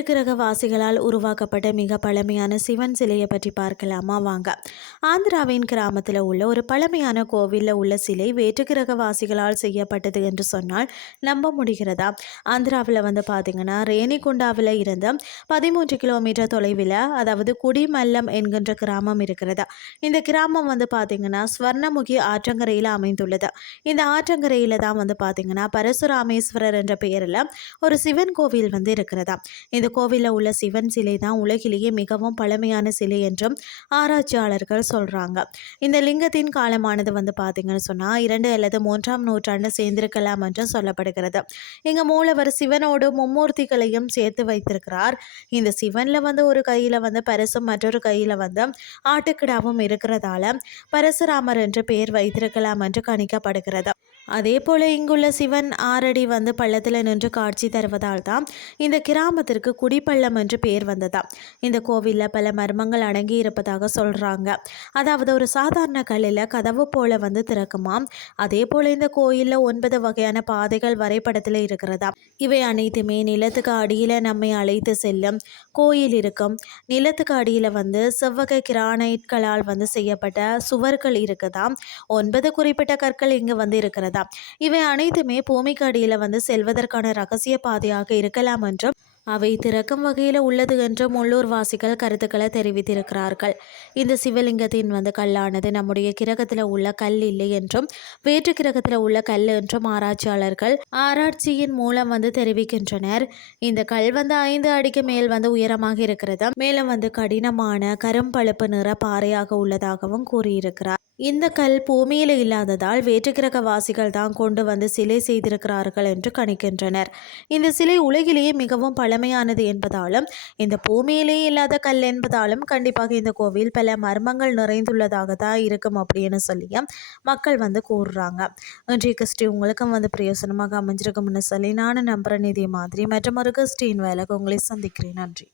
வேற்றுக்கிரக வாசிகளால் உருவாக்கப்பட்ட மிக பழமையான சிவன் சிலையை பற்றி பார்க்கலாமா வாங்க. ஆந்திராவின் கிராமத்தில் உள்ள ஒரு பழமையான கோவிலில் உள்ள சிலை வேற்றுக்கிரக வாசிகளால் செய்யப்பட்டது என்று சொன்னால் நம்ப முடிகிறதா? ஆந்திராவில் பார்த்தீங்கன்னா ரேணிகுண்டாவில் இருந்து 13 கிலோமீட்டர் தொலைவில், அதாவது குடிமல்லம் என்கின்ற கிராமம் இருக்கிறது. இந்த கிராமம் பார்த்தீங்கன்னா ஸ்வர்ணமுகி ஆற்றங்கரையில் அமைந்துள்ளது. இந்த ஆற்றங்கரையில் தான் பார்த்தீங்கன்னா பரசுராமேஸ்வரர் என்ற பெயரில் ஒரு சிவன் கோவில் இருக்கிறதா. இந்த கோவிலில் உள்ள சிவன் சிலை தான் உலகிலேயே மிகவும் பழமையான சிலை என்றும் ஆராய்ச்சியாளர்கள் சொல்கிறாங்க. இந்த லிங்கத்தின் காலமானது பார்த்தீங்கன்னு சொன்னால் 2 அல்லது 3ஆம் நூற்றாண்டு சேர்ந்திருக்கலாம் என்று சொல்லப்படுகிறது. இங்கே மூலவர் சிவனோடு மும்மூர்த்திகளையும் சேர்த்து வைத்திருக்கிறார். இந்த சிவனில் ஒரு கையில் பரசும் மற்றொரு கையில் ஆட்டுக்கிடாவும் இருக்கிறதால பரசுராமர் என்று பெயர் வைத்திருக்கலாம் என்று கணிக்கப்படுகிறது. அதே போல் இங்குள்ள சிவன் 6 அடி பள்ளத்தில் நின்று காட்சி தருவதால் தான் இந்த கிராமத்திற்கு குடிப்பள்ளம் என்று பெயர் வந்ததா. இந்த கோவிலில் பல மர்மங்கள் அடங்கி இருப்பதாக சொல்கிறாங்க. அதாவது ஒரு சாதாரண கல்லில் கதவு போல திறக்குமாம். அதே போல் இந்த கோயிலில் 9 வகையான பாதைகள் வரைபடத்தில் இருக்கிறதா. இவை அனைத்துமே நிலத்துக்கு அடியில் நம்மை அழைத்து செல்லும். கோயில் இருக்கும் நிலத்துக்கு அடியில் செவ்வகை கிரானைட்களால் செய்யப்பட்ட சுவர்கள் இருக்குதா. 9 குறிப்பிட்ட கற்கள் இங்கு இருக்கிறதா. இவை அனைத்துமே பூமிக்கு அடியில் செல்வதற்கான ரகசிய பாதையாக இருக்கலாம் என்றும் அவை திறக்கும் வகையில் உள்ளது என்றும் உள்ளூர்வாசிகள் கருத்துக்களை தெரிவித்திருக்கிறார்கள். இந்த சிவலிங்கத்தின் கல்லானது நம்முடைய கிரகத்தில் உள்ள கல் இல்லை என்றும் வேற்று கிரகத்தில் உள்ள கல் என்றும் ஆராய்ச்சியாளர்கள் ஆராய்ச்சியின் மூலம் தெரிவிக்கின்றனர். இந்த கல் 5 அடிக்கு மேல் உயரமாக இருக்கிறது. மேலும் கடினமான கரும்பழுப்பு நிற பாறையாக உள்ளதாகவும் கூறியிருக்கிறார். இந்த கல் பூமியில் இல்லாததால் வேற்றுக்கிரக வாசிகள் தான் கொண்டு சிலை செய்திருக்கிறார்கள் என்று கணிக்கின்றனர். இந்த சிலை உலகிலேயே மிகவும் பழமையானது என்பதாலும் இந்த பூமியிலேயே இல்லாத கல் என்பதாலும் கண்டிப்பாக இந்த கோவில் பல மர்மங்கள் நிறைந்துள்ளதாக தான் இருக்கும் அப்படின்னு சொல்லி மக்கள் கூறுறாங்க. இன்றைய கிறிஸ்டி உங்களுக்கும் பிரயோசனமாக அமைஞ்சிருக்கும்னு சொல்லி நானும் நம்புறேன். இதே மாதிரி மற்றும் ஒரு கிறிஸ்டின் வேலைக்கு உங்களை சந்திக்கிறேன். நன்றி.